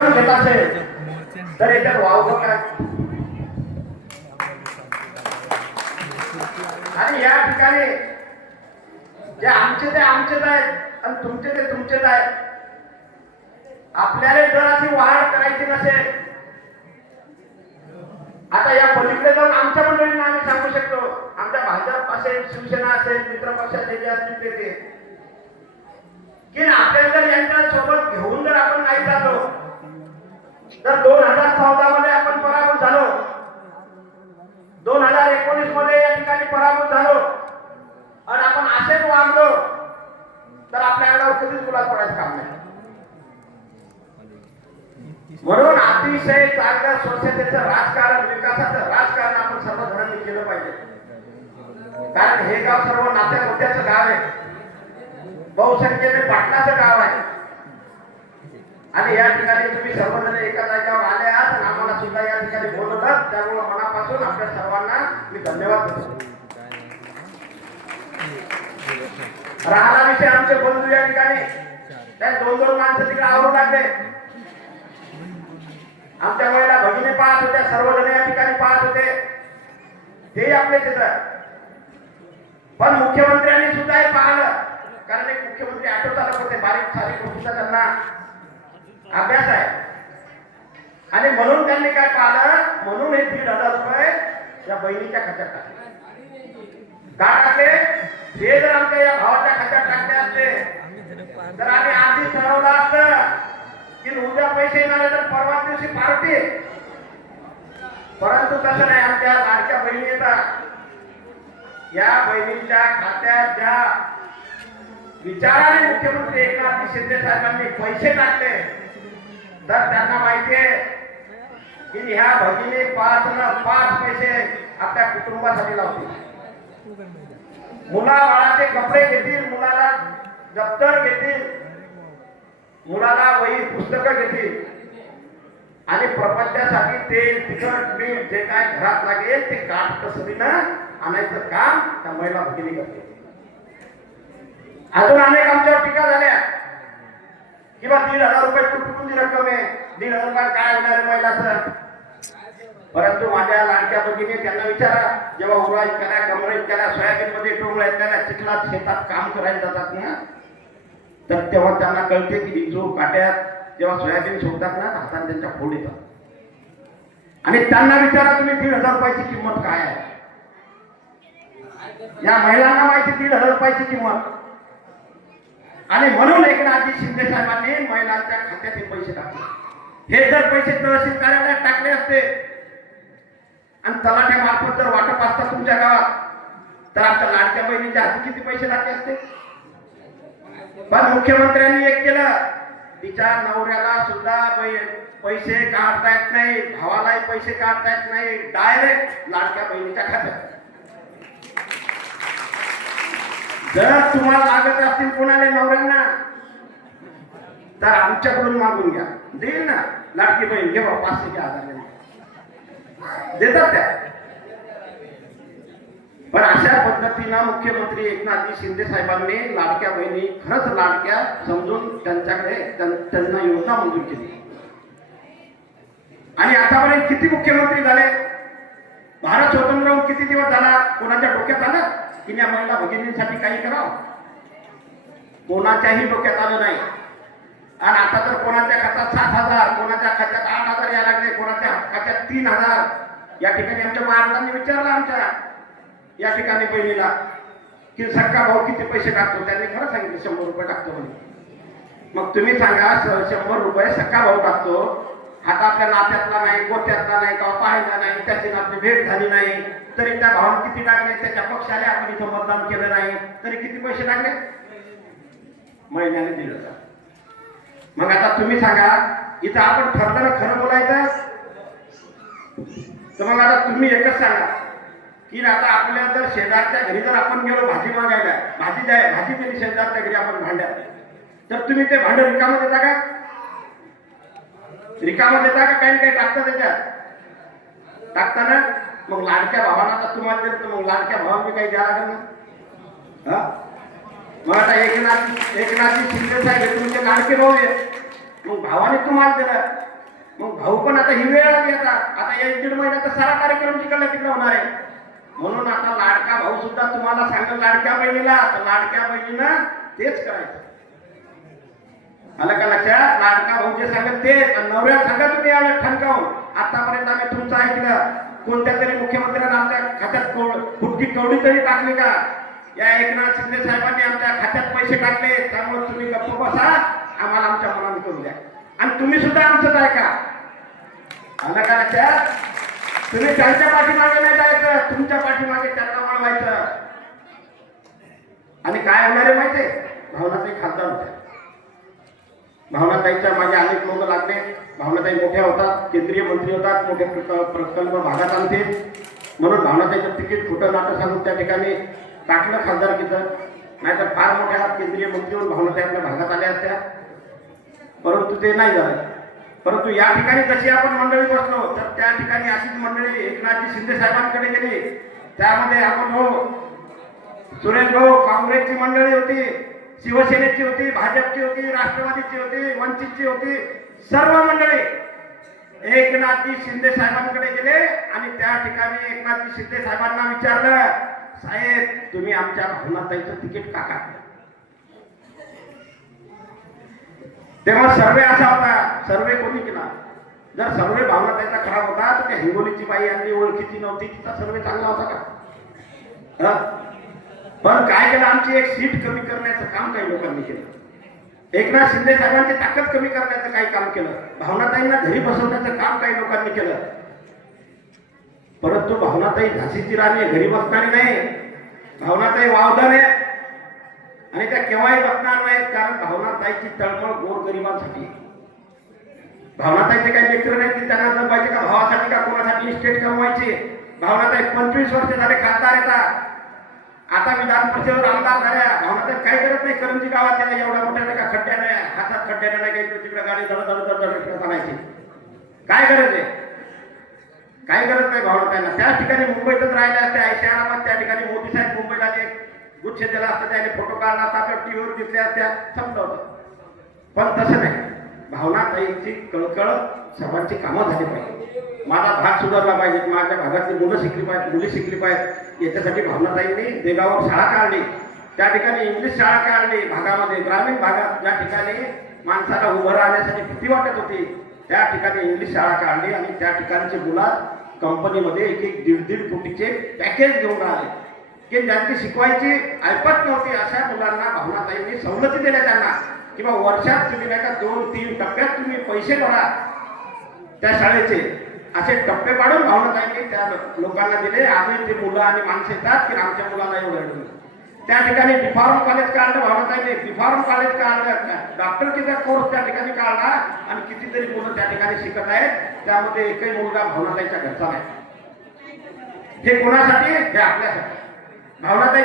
घेत असेल तर याच्यात काय आणि या ठिकाणी जे आमचे ते आमचेच आहेत आणि तुमचे ते तुमचेच आहेत. आपल्याला जर अशी वाढ करायची नसेल आता या पलीकडे जाऊन आमच्या मंडळींना आम्ही सांगू शकतो. आमच्या भाजप असेल शिवसेना असेल मित्र पक्षाचे जे असतील ते की आपल्याला जर यांच्या सोबत घेऊन जर आपण नाही झालो तर दोन हजार चौदा मध्ये आपण पराभूत झालो. दोन हजार एकोणीसमध्ये या ठिकाणी पराभूत झालो. आणि आपण असेच वागलो. तर आपल्याला कधीच गुलाब पडायचं काम नाही. म्हणून अतिशय चांगल्या स्वच्छतेचं राजकारण विकासाचं राजकारण आपण सर्वजणांनी केलं पाहिजे. कारण हे गाव सर्व नात्या गोत्याचं गाव आहे. बहुसंख्येने पाटणाचं गाव आहे. आणि या ठिकाणी तुम्ही सर्वजण एका जागेवर आले आहात आणि आम्हाला सुद्धा या ठिकाणी बोलवलं त्यामुळे मनापासून आपल्या सर्वांना मी धन्यवाद देतो. राहिला विषय आमचे बंधू या ठिकाणी. त्या दोन दोन माणसं तिकडे आवरून लागले आमच्या वेळेला भगिनी पाहत होत्या सर्वजण या ठिकाणी पाहत होते. तेही आपले चित्र. पण मुख्यमंत्र्यांनी सुद्धा हे पाहिलं. कारण एक मुख्यमंत्री आठवत आलं होते बारीक सारीक गोष्टीचा त्यांना अभ्यास आहे. आणि म्हणून त्यांनी काय पाहिलं? म्हणून हे दीड हजार रुपये या बहिणीच्या खात्यात टाकले. का टाकले हे जर आमच्या या भावाच्या खात्यात टाकले असते तर आम्ही आधीच ठरवलं असतं की उद्या पैसे येणार तर परवा दिवशी पार्टी. परंतु तसं नाही आमच्या लाडक्या बहिणी येतात. या बहिणीच्या खात्यात ज्या विचाराने मुख्यमंत्री एकनाथ शिंदे साहेबांनी पैसे टाकले तर त्यांना माहितीये की ह्या भगिनी पाच न पाच पैसे आपल्या कुटुंबासाठी लावतील. मुला बाळाचे कपडे घेतील मुलाला दप्तर घेतील मुलाला वही पुस्तकं घेतील. आणि प्रपंचासाठी तेल तिखट मीठ जे काय घरात लागेल ते काट कसरीनं आणायचं काम त्या महिला भगिनी करते अजून अनेक आमच्यावर टीका झाल्या. किंवा दीड हजार रुपये कुठून रक्कम आहे दीड हजार रुपये काय होणार महिला सर? परंतु माझ्या लाडक्या भगिनी त्यांना विचारा जेव्हा उराज करा कमर करा सोयाबीन मध्ये टोंगळ्या इतक्या चिखलात शेतात काम करायला जातात ना? तर तेव्हा त्यांना कळते की जो काट्यात जेव्हा सोयाबीन सोडतात ना हाताने त्यांच्या फोड येतात. आणि त्यांना विचारा तुम्ही दीड हजार रुपयाची किंमत काय आहे? या महिलांना माहिती दीड हजार रुपयाची किंमत. आणि म्हणून एकनाथजी शिंदे साहेबांनी महिलांच्या खात्यात हे पैसे टाकले. हे जर पैसे तहसील कार्यालयात टाकले असते आणि तलाठ्या मार्फत जर वाटप असतात तुमच्या गावात तर आमच्या लाडक्या बहिणीच्या हाती किती पैसे टाकले असते? पण मुख्यमंत्र्यांनी एक केलं. तिच्या नवऱ्याला सुद्धा पैसे काढता येत नाही भावालाही पैसे काढता येत नाही डायरेक्ट लाडक्या बहिणीच्या खात्यात. जर तुम्हाला लागत असतील कोणाला नवऱ्यांना तर आमच्याकडून मागून घ्या. देईल ना? लाडकी बहीण घे बाबा पाचशे घ्या देतात त्या. पण अशा पद्धतीनं मुख्यमंत्री एकनाथजी शिंदे साहेबांनी लाडक्या बहिणी खरंच लाडक्या समजून त्यांच्याकडे त्यांना योजना मंजूर केली. आणि आतापर्यंत किती मुख्यमंत्री झाले? भारत स्वतंत्र होऊन किती दिवस झाला? कोणाच्या डोक्यात आला? की या महिला भगिनींसाठी काही करावं? कोणाच्याही डोक्यात आलं नाही. आणि आता तर कोणाच्या खात्यात सात हजार कोणाच्या खात्यात आठ हजार या लागले कोणाच्या खात्यात तीन हजार. या ठिकाणी आमच्या महाराजांनी विचारलं आमच्या या ठिकाणी बहिणीला की सक्का भाऊ किती पैसे टाकतो? त्यांनी खरं सांगितलं शंभर रुपये टाकतो म्हणे. मग तुम्ही सांगा शंभर रुपये सक्का भाऊ टाकतो. हातातल्या आपल्या नात्यातला नाही गोत्यातला नाही का पाहायला नाही त्याची आपली भेट झाली नाही. तरी त्या भावाने किती टाकले त्याच्या पक्षाने आपण इथं मतदान केलं नाही तरी किती पैसे टाकले महिन्याने दिलं का मग आता तुम्ही सांगा इथं आपण ठरताना खरं बोलायचं? तर मग आता तुम्ही एकच सांगा की आता आपल्या जर शेजारच्या घरी जर आपण गेलो भाजी मागायला भाजी द्याय भाजी दिली शेजारच्या घरी आपण भांड्यात तर तुम्ही ते भांड रिकामं देता का? रिकामं देता का? काही ना काही टाकता त्याच्यात टाकताना मग लाडक्या भावाला आता तुम्हाला दिलं तर मग लाडक्या भावांनी काही द्या लागेल ना? हा? मग आता एकनाथ एकनाथजी शिंदे साहेब तुमचे लाडके भाऊ आहेत. मग भावाने तुम्हाला दिलं मग भाऊ पण आता ही वेळ आली आता. आता एक दीड महिन्यात सारा कार्यक्रम तिकडल्या तिकडे होणार आहे. म्हणून आता लाडका भाऊ सुद्धा तुम्हाला सांगेल लाडक्या बहिणीला. तर लाडक्या बहिणीनं तेच करायचं. आलं का लक्षात? लाडका भाऊ जे सांगेल ते नवऱ्या सांगा तुम्ही यावेळेस ठणकावून. आतापर्यंत आम्ही तुमचं ऐकलं. कोणत्या तरी मुख्यमंत्र्यांना आमच्या खात्यात कौड फुटकी कवडी तरी टाकली का? या एकनाथ शिंदे साहेबांनी आमच्या खात्यात पैसे टाकले. त्यामुळे तुम्ही गप्प बसा. आम्हाला आमच्या मनाने करू द्या. आणि तुम्ही सुद्धा आमचंच ऐका. आलं का लक्षात? तुम्ही त्यांच्या पाठीमागे नाही जायचं. तुमच्या पाठीमागे त्यांना वळवायचं. आणि काय होणार आहे माहितीये भावनाचे खासदार होत्या. भावनाताईच्या मागे अनेक लोक लागले. भावनाताई मोठ्या होतात केंद्रीय मंत्री होतात मोठे प्रकल्प भागात आणते. म्हणून भावनाताईचं तिकीट खोटं नाटक सांगून त्या ठिकाणी टाकलं खासदारकीचं नाहीतर फार मोठ्या केंद्रीय मंत्री होऊन भावनाताई आपल्या भागात आल्या असत्या. परंतु ते नाही झालं. परंतु या ठिकाणी जशी आपण मंडळी बसलो तर त्या ठिकाणी अशीच मंडळी एकनाथजी शिंदे साहेबांकडे गेली. त्यामध्ये आपण हो सुरेश भाऊ काँग्रेसची मंडळी होती. शिवसेनेची होती भाजपची होती राष्ट्रवादीची होती वंचितची होती सर्व मंडळी एकनाथजी शिंदे साहेबांकडे गेले आणि त्या ठिकाणी एकनाथजी शिंदे साहेबांना विचारलं साहेब तुम्ही आमच्या भावनाताईचं तिकीट का काढलं? तेव्हा सर्वे असा होता सर्वे कोणी केला? जर सर्वे भावनाताईचा खराब होता तर त्या हिंगोलीची बाई यांनी ओळखीची नव्हती तिचा सर्वे चांगला होता का? पण काय केलं? आमची एक सीट कमी करण्याचं काम काही लोकांनी केलं. एकनाथ शिंदे साहेबांची ताकद कमी करण्याचं काही काम केलं. भावनाताईंना घरी बसवण्याचं काम काही लोकांनी केलं. परंतु भावनाताई झाशीची राणी आहे, घरी बसणारी नाही. भावनाताई वावधान आहे. आणि त्या केव्हाही बसणार नाहीत कारण भावनाताईची तळमळ गोरगरिबांसाठी आहे. भावनाताईचे काही मित्र नाहीत की त्यांना जपायचे का भावासाठी का कोणासाठी स्टेट कमवायचे? भावनाताई पंचवीस वर्ष झाले खासदार येतात आता विधान परिषदेवर आमदार झाल्या. भावनाताई काही करत नाही. करंजी गावात त्याला एवढ्या मोठ्या नाही का खड्ड्याने हातात खड्ड्याने नाही काही तिकडे गाडी धड धड धड धड फिरत आणायची काय गरज आहे? काही गरज नाही भावना त्यांना त्या ठिकाणी मुंबईतच राहिल्या असत्या ऐशी आरामात त्या ठिकाणी मोदी साहेब मुंबईला जे गुच्छ दिला असतं त्याने फोटो काढला असता आपल्या टीव्हीवर दिसल्या असत्या समजा होतं पण तसं नाही. भावना भावनाताईंची कळकळ सर्वांची कामं झाली पाहिजे. माझा भाग सुधारला पाहिजे माझ्या भागातली मुलं शिकली पाहिजे मुली शिकली पाहिजे याच्यासाठी भावनाताईंनी देगावर शाळा काढली. त्या ठिकाणी इंग्लिश शाळा काढली. भागामध्ये ग्रामीण भागात ज्या ठिकाणी माणसाला उभं राहण्यासाठी भीती वाटत होती त्या ठिकाणी इंग्लिश शाळा काढली आणि त्या ठिकाणचे मुलं कंपनीमध्ये एक एक दीड दीड कोटीचे पॅकेज घेऊन आले. की ज्यांची शिकवायची ऐपत नव्हती अशा मुलांना भावनाताईंनी सवलती दिल्या त्यांना. किंवा वर्षात तुम्ही नाही का दोन तीन टप्प्यात तुम्ही पैसे भरा. त्या शाळेचे असे टप्पे पाडून भावनाताईंनी त्या लोकांना दिले. आम्ही ते मुलं आणि माणसं येतात की आमच्या मुलांना एवढं एवढं. त्या ठिकाणी डिफॉर्म कॉलेज काढलं भावनाताईंनी डिफॉर्म कॉलेज काढलं डॉक्टरकीचा कोर्स त्या ठिकाणी काढला? आणि कितीतरी मुलं त्या ठिकाणी शिकत आहेत. त्यामध्ये एकही मुलगा भावनाताईच्या घरचा नाही. हे कोणासाठी? हे आपल्यासाठी. भावनाताई